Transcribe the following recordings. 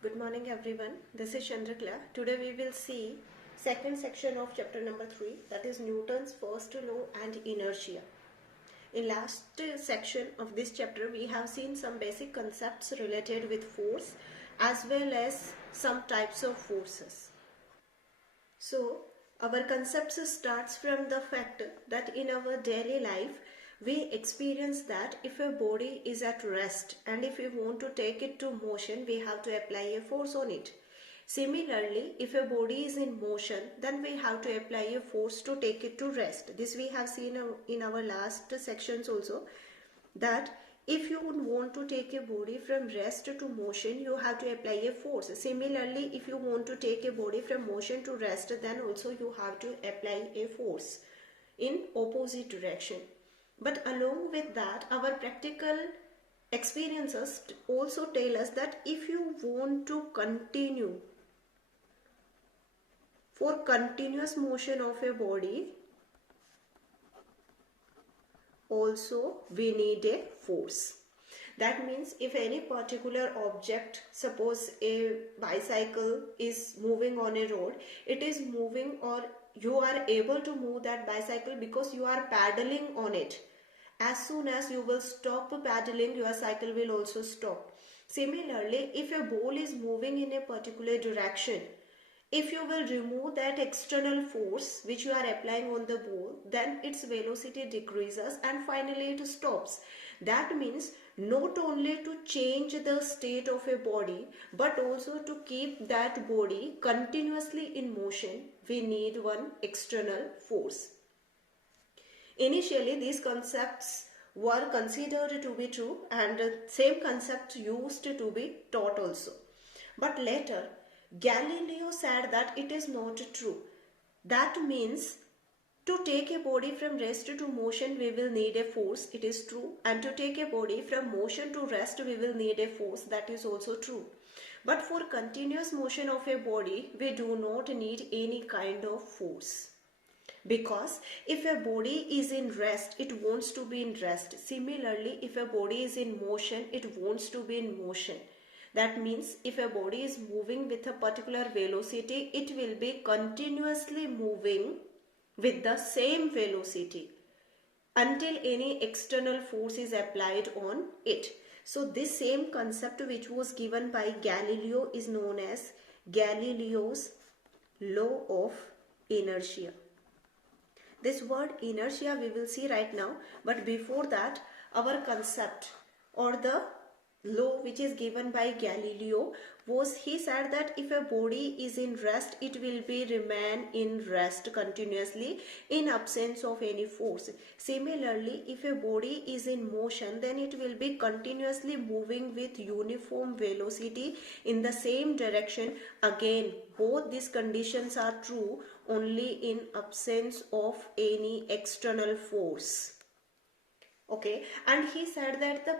Good morning everyone. This is Chandrakala. Today we will see second section of chapter number 3, that is Newton's first law and inertia. In last section of this chapter we have seen some basic concepts related with force as well as some types of forces. So our concepts starts from the fact that in our daily life we experience that if a body is at rest and if we want to take it to motion, we have to apply a force on it. Similarly, if a body is in motion, then we have to apply a force to take it to rest. This we have seen in our last sections also, that if you want to take a body from rest to motion, you have to apply a force. Similarly, if you want to take a body from motion to rest, then also you have to apply a force in opposite direction. But along with that, our practical experiences also tell us that if you want to continue for continuous motion of a body, also we need a force. That means if any particular object, suppose a bicycle is moving on a road, it is moving, or you are able to move that bicycle because you are paddling on it. As soon as you will stop paddling, your cycle will also stop. Similarly, if a ball is moving in a particular direction, if you will remove that external force which you are applying on the ball, then its velocity decreases and finally it stops. That means not only to change the state of a body, but also to keep that body continuously in motion, we need one external force. Initially, these concepts were considered to be true and same concept used to be taught also. But later, Galileo said that it is not true. That means to take a body from rest to motion, we will need a force. It is true. And to take a body from motion to rest, we will need a force. That is also true. But for continuous motion of a body, we do not need any kind of force. Because if a body is in rest, it wants to be in rest. Similarly, if a body is in motion, it wants to be in motion. That means if a body is moving with a particular velocity, it will be continuously moving with the same velocity until any external force is applied on it. So this same concept which was given by Galileo is known as Galileo's law of inertia. This word inertia we will see right now, but before that, our concept or the law which is given by Galileo was, he said that if a body is in rest, it will be remain in rest continuously in absence of any force. Similarly, if a body is in motion, then it will be continuously moving with uniform velocity in the same direction. Again, both these conditions are true only in absence of any external force. Okay, and he said that the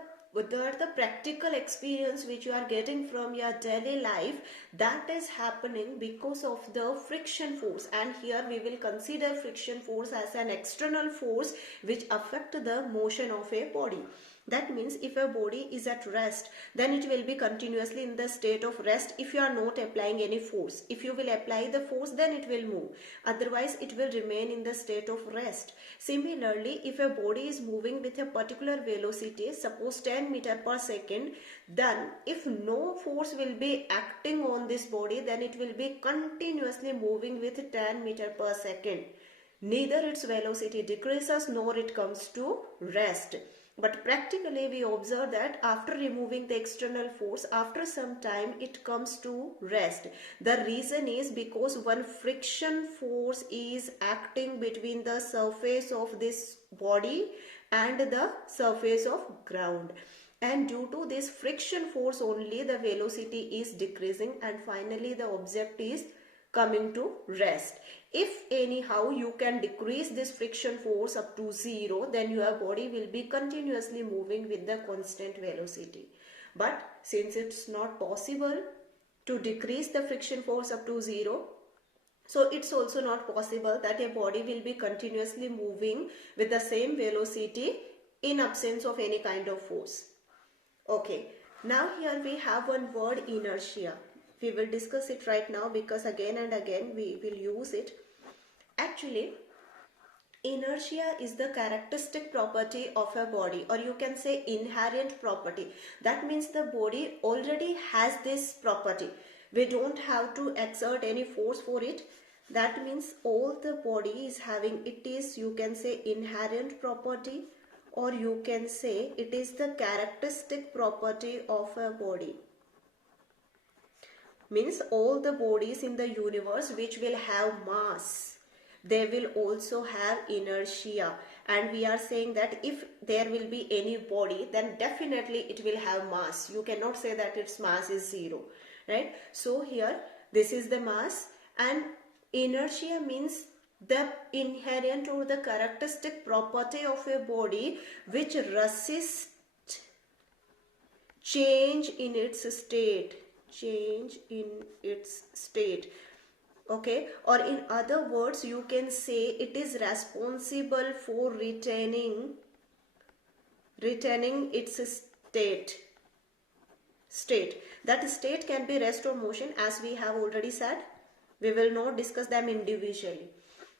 practical experience which you are getting from your daily life, that is happening because of the friction force. And here we will consider friction force as an external force which affect the motion of a body. That means if a body is at rest, then it will be continuously in the state of rest if you are not applying any force. If you will apply the force, then it will move. Otherwise, it will remain in the state of rest. Similarly, if a body is moving with a particular velocity, suppose 10 meters per second, then if no force will be acting on this body, then it will be continuously moving with 10 meters per second. Neither its velocity decreases nor it comes to rest. But practically we observe that after removing the external force, after some time it comes to rest. The reason is because one friction force is acting between the surface of this body and the surface of ground. And due to this friction force only, the velocity is decreasing and finally the object is coming to rest. If anyhow you can decrease this friction force up to 0, then your body will be continuously moving with the constant velocity. But since it's not possible to decrease the friction force up to 0, so it's also not possible that a body will be continuously moving with the same velocity in absence of any kind of force. Okay, now here we have one word, inertia. We will discuss it right now because again and again we will use it. Actually, inertia is the characteristic property of a body, or you can say inherent property. That means the body already has this property. We don't have to exert any force for it. That means all the body is having, it is, you can say, inherent property, or you can say it is the characteristic property of a body. Means all the bodies in the universe which will have mass, they will also have inertia. And we are saying that if there will be any body, then definitely it will have mass. You cannot say that its mass is zero, right? So here this is the mass, and inertia means the inherent or the characteristic property of a body which resists change in its state. Okay, or in other words, you can say it is responsible for retaining its state. That state can be rest or motion, as we have already said. We will not discuss them individually.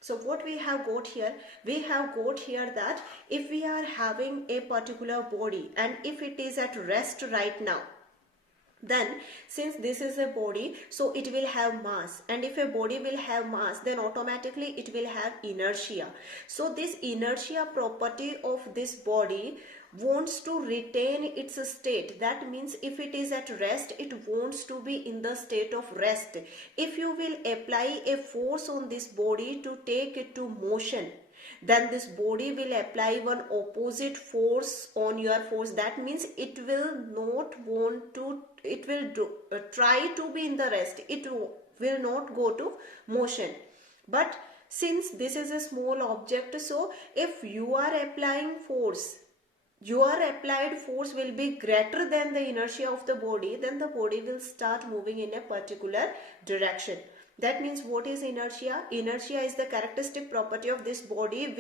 So what we have got here, that if we are having a particular body and if it is at rest right now, then since this is a body, so it will have mass, and if a body will have mass, then automatically it will have inertia. So this inertia property of this body wants to retain its state. That means if it is at rest, it wants to be in the state of rest. If you will apply a force on this body to take it to motion, then this body will apply one opposite force on your force. That means it will not want to, it will try to be in the rest. It will not go to motion. But since this is a small object, so if you are applying force, your applied force will be greater than the inertia of the body, then the body will start moving in a particular direction. That means what is inertia? Inertia is the characteristic property of this body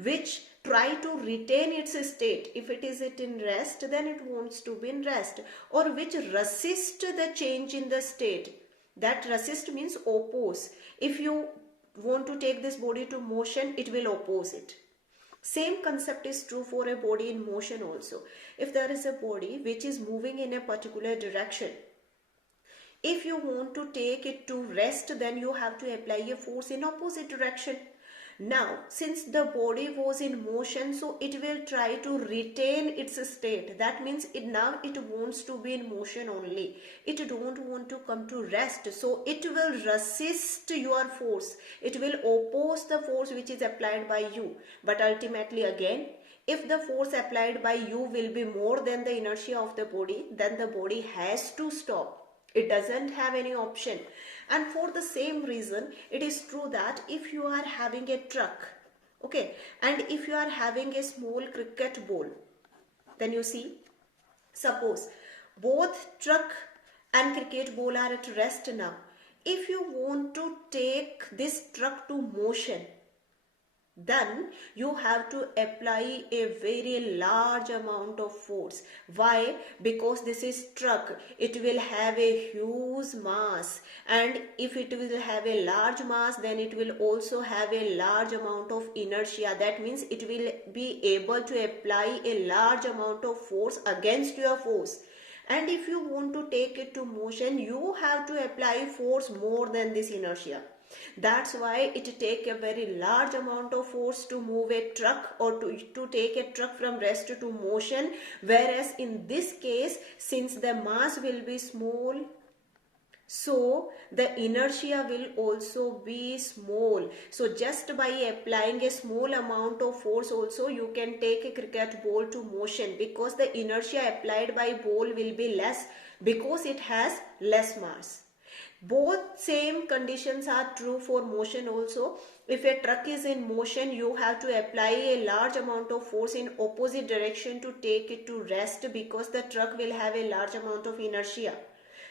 which try to retain its state. If it is in rest, then it wants to be in rest, or which resist the change in the state. That resist means oppose. If you want to take this body to motion, it will oppose it. Same concept is true for a body in motion also. If there is a body which is moving in a particular direction, if you want to take it to rest, then you have to apply a force in opposite direction. Now, since the body was in motion, so it will try to retain its state. That means now it wants to be in motion only. It don't want to come to rest. So it will resist your force. It will oppose the force which is applied by you. But ultimately again, if the force applied by you will be more than the inertia of the body, then the body has to stop. It doesn't have any option. And for the same reason, it is true that if you are having a truck, okay, and if you are having a small cricket ball, then you see, suppose both truck and cricket ball are at rest now. If you want to take this truck to motion, then you have to apply a very large amount of force. Why? Because this is truck. It will have a huge mass, and if it will have a large mass, then it will also have a large amount of inertia. That means it will be able to apply a large amount of force against your force. And if you want to take it to motion, you have to apply force more than this inertia. That's why it takes a very large amount of force to move a truck, or to take a truck from rest to motion. Whereas in this case, since the mass will be small, so the inertia will also be small. So just by applying a small amount of force also, you can take a cricket ball to motion, because the inertia applied by ball will be less, because it has less mass. Both same conditions are true for motion also. If a truck is in motion, you have to apply a large amount of force in opposite direction to take it to rest, because the truck will have a large amount of inertia.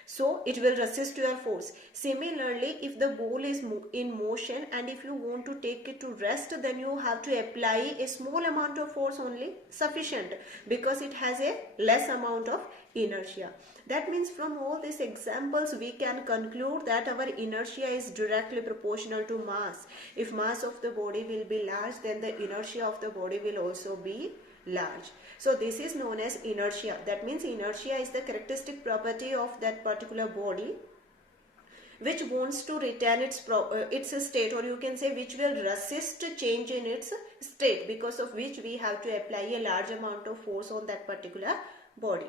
So it will resist your force. Similarly, if the ball is in motion and if you want to take it to rest, then you have to apply a small amount of force only, sufficient, because it has a less amount of inertia. That means from all these examples we can conclude that our inertia is directly proportional to mass. If mass of the body will be large, then the inertia of the body will also be large. So this is known as inertia. That means inertia is the characteristic property of that particular body which wants to retain its state, or you can say which will resist change in its state, because of which we have to apply a large amount of force on that particular body.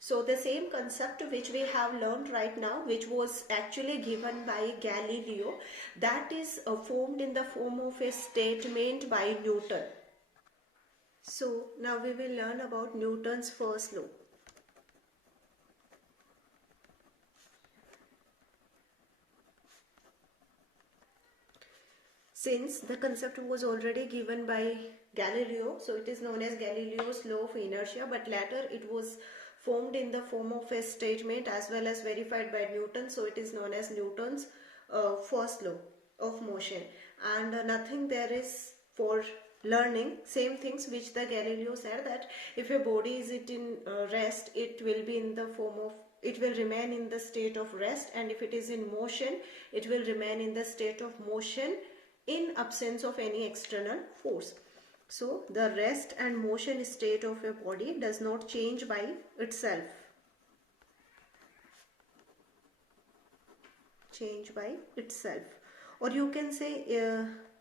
So the same concept which we have learned right now, which was actually given by Galileo, that is formed in the form of a statement by Newton. So now we will learn about Newton's first law. Since the concept was already given by Galileo, so it is known as Galileo's law of inertia, but later it was formed in the form of a statement as well as verified by Newton, so it is known as Newton's first law of motion. And nothing there is for learning, same things which the Galileo said, that if a body is in rest, it will be in the form of, it will remain in the state of rest, and if it is in motion, it will remain in the state of motion in absence of any external force. So the rest and motion state of a body does not change by itself. Change by itself. Or you can say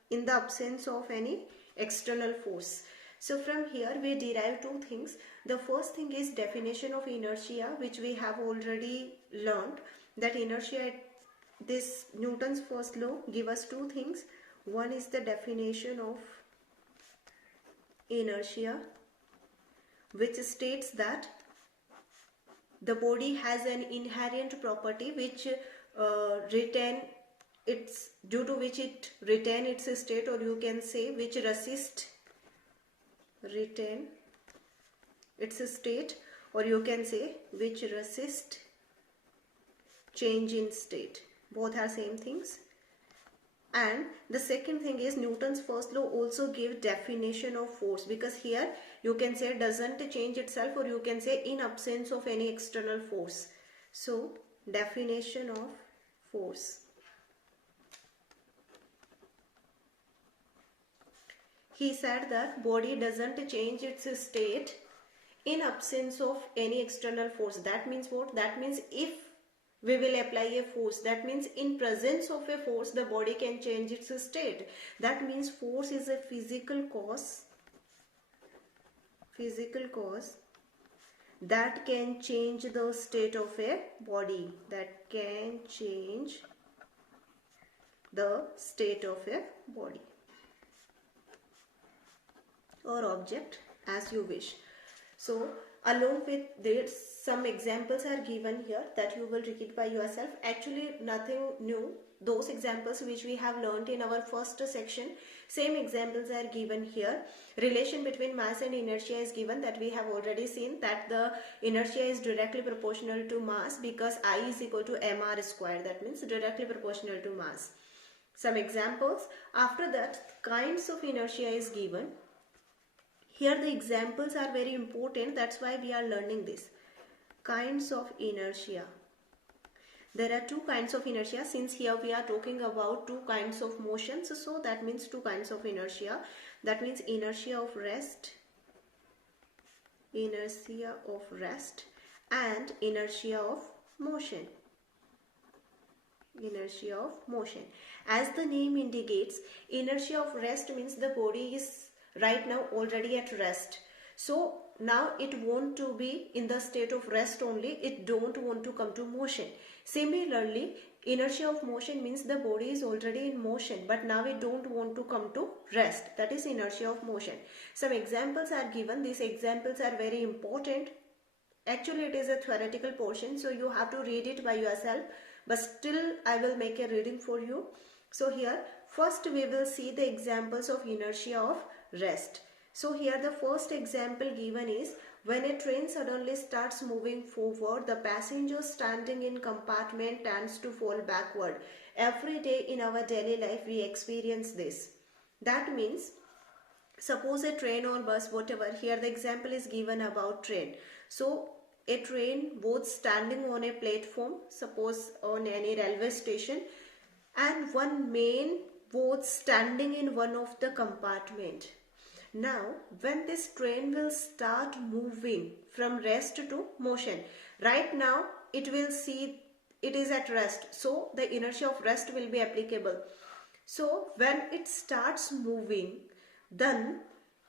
in the absence of any external force. So from here we derive two things. The first thing is definition of inertia, which we have already learned, that inertia, this Newton's first law give us two things. One is the definition of inertia, which states that the body has an inherent property which due to which it retain its state, or you can say which retain its state, or you can say which resist change in state. Both are same things. And the second thing is Newton's first law also give definition of force, because here you can say doesn't change itself, or you can say in absence of any external force. So definition of force. He said that body doesn't change its state in absence of any external force. That means what? That means if we will apply a force, that means in presence of a force the body can change its state. That means force is a physical cause that can change the state of a body, that can change the state of a body or object, as you wish. So along with this, some examples are given here that you will read by yourself. Actually nothing new. Those examples which we have learned in our first section, same examples are given here. Relation between mass and inertia is given, that we have already seen that the inertia is directly proportional to mass, because I is equal to mr square. That means directly proportional to mass. Some examples. After that, kinds of inertia is given. Here the examples are very important, that's why we are learning this. Kinds of inertia. There are two kinds of inertia. Since here we are talking about two kinds of motions, so that means two kinds of inertia. That means inertia of rest and inertia of motion. Inertia of motion. As the name indicates, inertia of rest means the body is right now already at rest. So now it want to be in the state of rest only, it don't want to come to motion. Similarly, inertia of motion means the body is already in motion, but now it don't want to come to rest. That is inertia of motion. Some examples are given. These examples are very important. Actually it is a theoretical portion, so you have to read it by yourself, but still I will make a reading for you. So here first we will see the examples of inertia of rest. So here the first example given is, when a train suddenly starts moving forward, the passenger standing in compartment tends to fall backward. Every day in our daily life we experience this. That means suppose a train or bus, whatever, here the example is given about train. So a train both standing on a platform, suppose on any railway station, and one man both standing in one of the compartment. Now, when this train will start moving from rest to motion, right now it will see it is at rest, so the inertia of rest will be applicable. So when it starts moving, then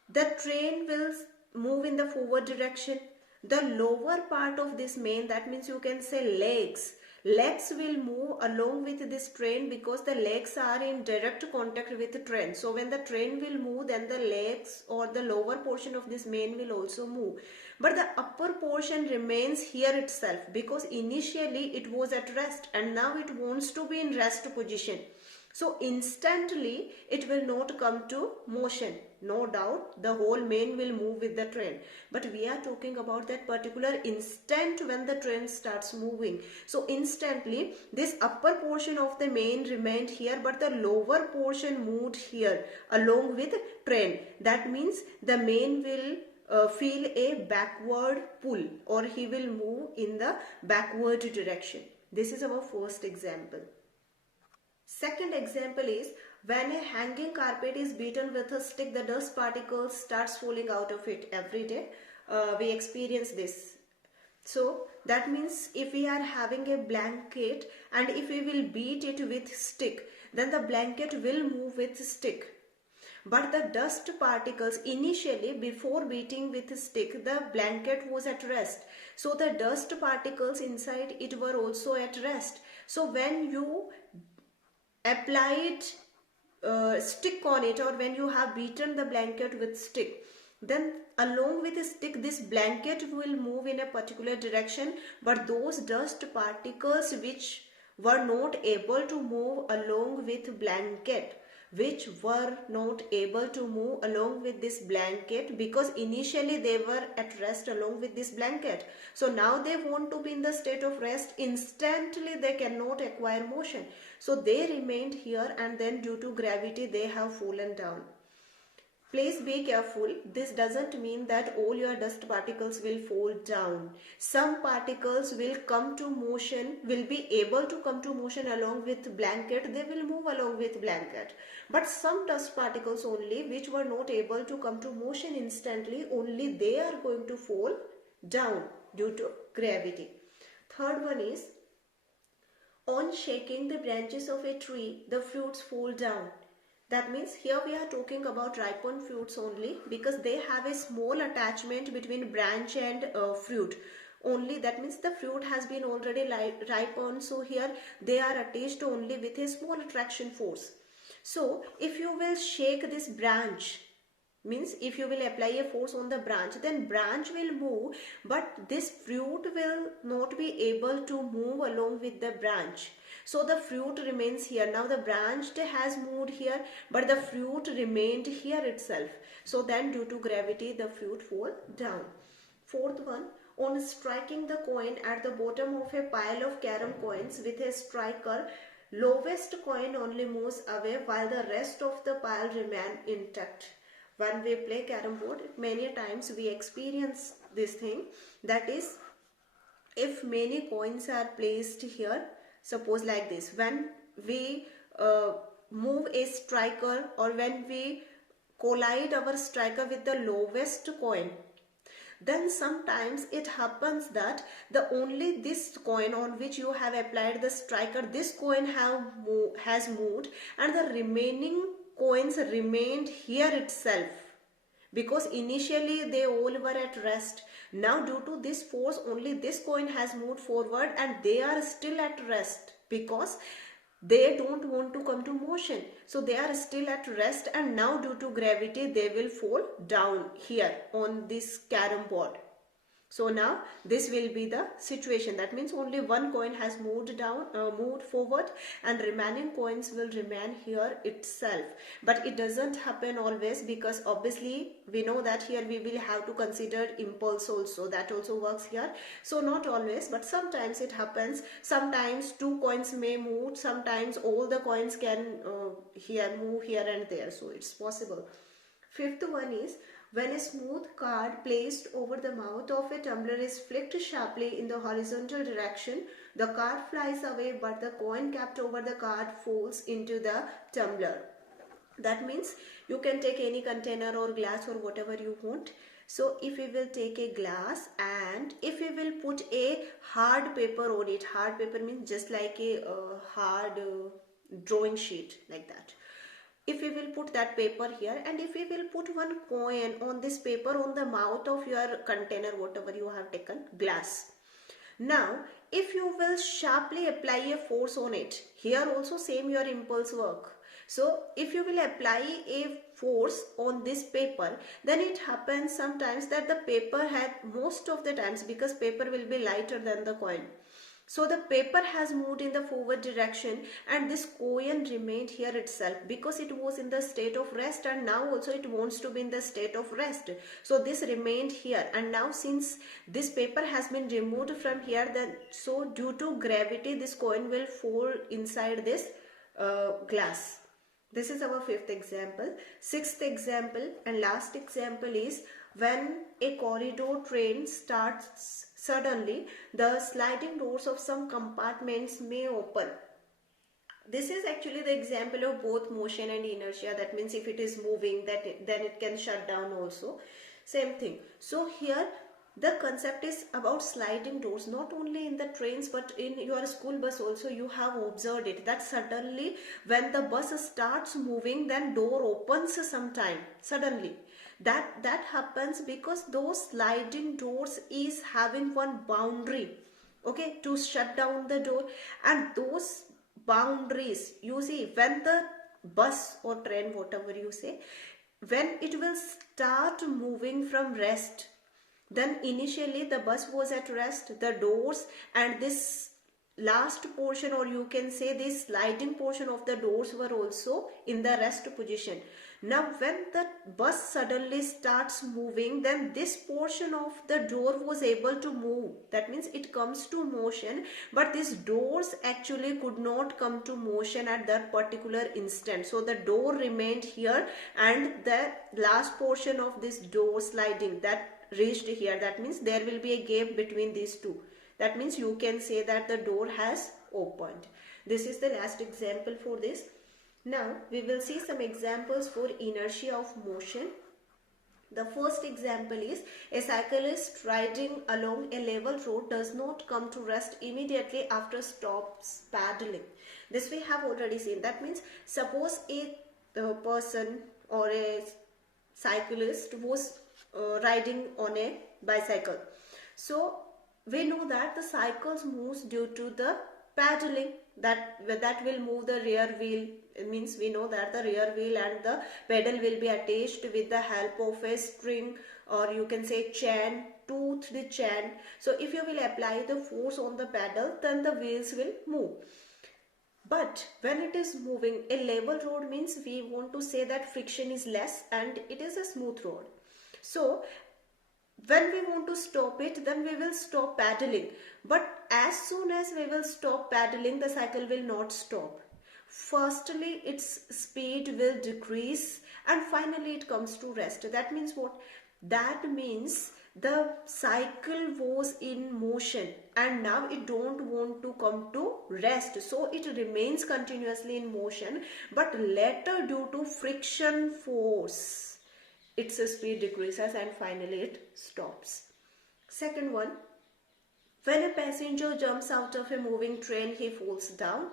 the train will move in the forward direction. The lower part of this main, that means you can say legs will move along with this train because the legs are in direct contact with the train. So when the train will move, then the legs or the lower portion of this main will also move, but the upper portion remains here itself because initially it was at rest and now it wants to be in rest position. So instantly it will not come to motion. No doubt the whole main will move with the train. But we are talking about that particular instant when the train starts moving. So instantly this upper portion of the main remained here, but the lower portion moved here along with train. That means the main will feel a backward pull, or he will move in the backward direction. This is our first example. Second example is when a hanging carpet is beaten with a stick, the dust particles starts falling out of it every day. We experience this. So that means if we are having a blanket and if we will beat it with stick, then the blanket will move with stick. But the dust particles initially, before beating with a stick, the blanket was at rest. So the dust particles inside it were also at rest. So when you applied stick on it, or when you have beaten the blanket with stick, then along with the stick this blanket will move in a particular direction, but those dust particles which were not able to move along with blanket, which were not able to move along with this blanket because initially they were at rest along with this blanket. So now they want to be in the state of rest. Instantly they cannot acquire motion. So they remained here, and then due to gravity they have fallen down. Please be careful. This doesn't mean that all your dust particles will fall down. Some particles will come to motion, will be able to come to motion along with blanket. They will move along with blanket. But some dust particles only which were not able to come to motion instantly, only they are going to fall down due to gravity. Third one is, on shaking the branches of a tree, the fruits fall down. That means here we are talking about ripened fruits only, because they have a small attachment between branch and fruit only. That means the fruit has been already ripened, so here they are attached only with a small attraction force. So if you will shake this branch, means if you will apply a force on the branch, then branch will move, but this fruit will not be able to move along with the branch. So the fruit remains here. Now the branch has moved here, but the fruit remained here itself. So then due to gravity the fruit fall down. Fourth one, on striking the coin at the bottom of a pile of carom coins with a striker, lowest coin only moves away while the rest of the pile remain intact. When we play carom board, many times we experience this thing, that is, if many coins are placed here, suppose like this, when we move a striker, or when we collide our striker with the lowest coin, then sometimes it happens that the only this coin on which you have applied the striker, this coin has moved, and the remaining coins remained here itself, because initially they all were at rest. Now due to this force, only this coin has moved forward and they are still at rest because they don't want to come to motion. So they are still at rest, and now due to gravity they will fall down here on this carom board. So now this will be the situation. That means only one coin has moved forward, and remaining coins will remain here itself. But it doesn't happen always, because obviously we know that here we will have to consider impulse also. That also works here. So not always, but sometimes it happens. Sometimes two coins may move. Sometimes all the coins can move here and there. So it's possible. Fifth one is, When a smooth card placed over the mouth of a tumbler is flicked sharply in the horizontal direction, the card flies away but the coin kept over the card falls into the tumbler. That means you can take any container or glass or whatever you want. So if we will take a glass and if we will put a hard paper on it, hard paper means just like a hard drawing sheet like that. If we will put that paper here and if we will put one coin on this paper on the mouth of your container, whatever you have taken, glass. Now, if you will sharply apply a force on it, here also same your impulse work. So, if you will apply a force on this paper, then it happens sometimes that the paper had most of the times, because paper will be lighter than the coin. So the paper has moved in the forward direction and this coin remained here itself because it was in the state of rest, and now also it wants to be in the state of rest. So this remained here, and now since this paper has been removed from here, then so due to gravity this coin will fall inside this glass. This is our fifth example. Sixth example and last example is when a corridor train starts suddenly, the sliding doors of some compartments may open. This is actually the example of both motion and inertia. That means if it is moving, then it can shut down also. Same thing. So here the concept is about sliding doors, not only in the trains but in your school bus also you have observed it, that suddenly when the bus starts moving, then door opens sometime suddenly. That happens because those sliding doors is having one boundary, okay, to shut down the door. And those boundaries, you see, when the bus or train, whatever you say, when it will start moving from rest, then initially the bus was at rest, the doors and this last portion, or you can say this sliding portion of the doors, were also in the rest position. Now when the bus suddenly starts moving, then this portion of the door was able to move. That means it comes to motion, but these doors actually could not come to motion at that particular instant. So the door remained here and the last portion of this door sliding, that reached here. That means there will be a gap between these two. That means you can say that the door has opened. This is the last example for this. Now we will see some examples for inertia of motion. The first example is a cyclist riding along a level road does not come to rest immediately after stops paddling. This we have already seen. That means suppose a person or a cyclist was riding on a bicycle. So we know that the cycle moves due to the paddling, that will move the rear wheel. It means we know that the rear wheel and the pedal will be attached with the help of a string, or you can say chain, toothed chain. So if you will apply the force on the pedal, then the wheels will move. But when it is moving, a level road means we want to say that friction is less and it is a smooth road. So when we want to stop it, then we will stop paddling. But as soon as we will stop paddling, the cycle will not stop. Firstly, its speed will decrease and finally it comes to rest. That means what? That means the cycle was in motion and now it don't want to come to rest. So it remains continuously in motion, but later due to friction force, its speed decreases and finally it stops. Second one, when a passenger jumps out of a moving train, he falls down.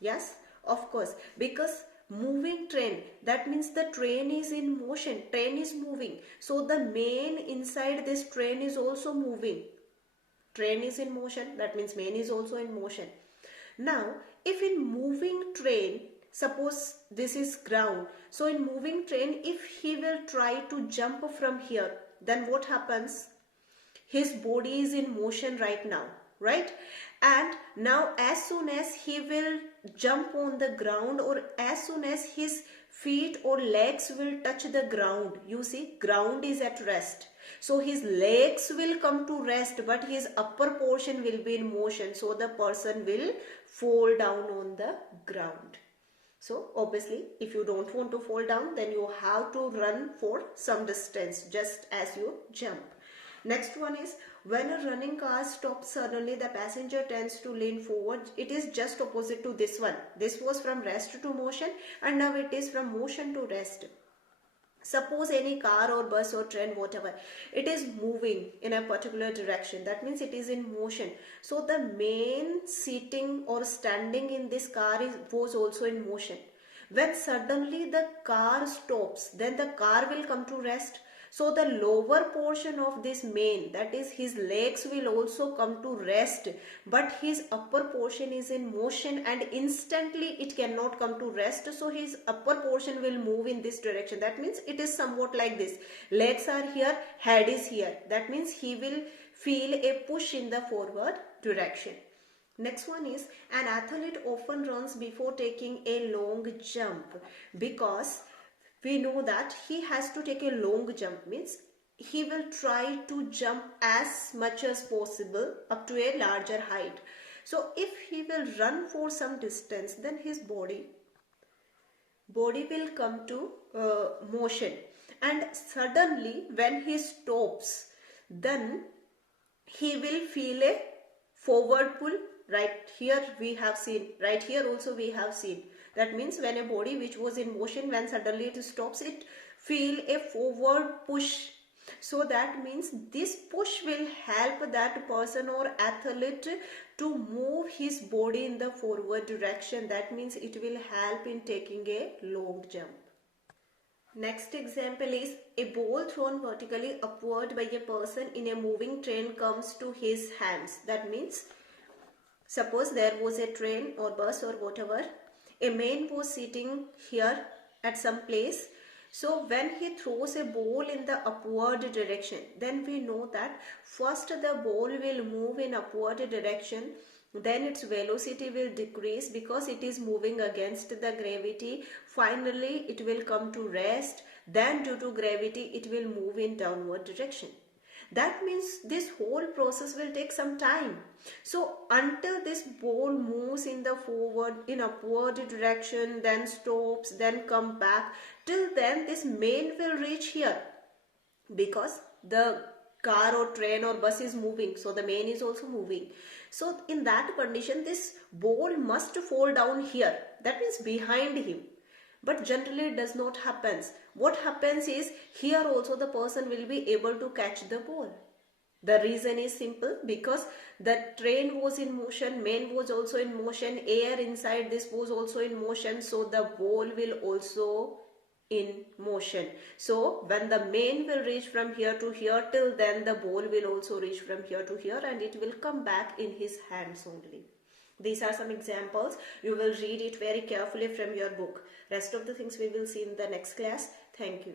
Yes, of course, because moving train, that means the train is in motion, train is moving. So the main inside this train is also moving. Train is in motion, that means main is also in motion. Now, if in moving train, suppose this is ground. So in moving train, if he will try to jump from here, then what happens? His body is in motion right now, right? And now as soon as he will jump on the ground, or as soon as his feet or legs will touch the ground, you see, ground is at rest. So his legs will come to rest, but his upper portion will be in motion. So the person will fall down on the ground. So obviously if you don't want to fall down, then you have to run for some distance just as you jump. Next one is, when a running car stops suddenly, the passenger tends to lean forward. It is just opposite to this one. This was from rest to motion, and now it is from motion to rest. Suppose any car or bus or train, whatever, it is moving in a particular direction. That means it is in motion. So the main sitting or standing in this car was also in motion. When suddenly the car stops, then the car will come to rest. So the lower portion of this mane, that is his legs, will also come to rest, but his upper portion is in motion and instantly it cannot come to rest. So his upper portion will move in this direction. That means it is somewhat like this. Legs are here, head is here. That means he will feel a push in the forward direction. Next one is, an athlete often runs before taking a long jump, because we know that he has to take a long jump, means he will try to jump as much as possible up to a larger height. So if he will run for some distance, then his body will come to motion, and suddenly when he stops, then he will feel a forward pull. Right here we have seen, right here also we have seen. That means when a body which was in motion, when suddenly it stops, it feel a forward push. So that means this push will help that person or athlete to move his body in the forward direction. That means it will help in taking a long jump. Next example is, a ball thrown vertically upward by a person in a moving train comes to his hands. That means, suppose there was a train or bus or whatever, a man was sitting here at some place. So when he throws a ball in the upward direction, then we know that first the ball will move in upward direction, then its velocity will decrease because it is moving against the gravity. Finally it will come to rest, then due to gravity it will move in downward direction. That means this whole process will take some time. So until this ball moves in the upward direction, then stops, then come back, till then this man will reach here, because the car or train or bus is moving, so the man is also moving. So in that condition, this ball must fall down here, that means behind him. But generally it does not happen. What happens is, here also the person will be able to catch the ball. The reason is simple, because the train was in motion, man was also in motion, air inside this was also in motion, so the ball will also in motion. So when the man will reach from here to here, till then the ball will also reach from here to here, and it will come back in his hands only. These are some examples. You will read it very carefully from your book. Rest of the things we will see in the next class. Thank you.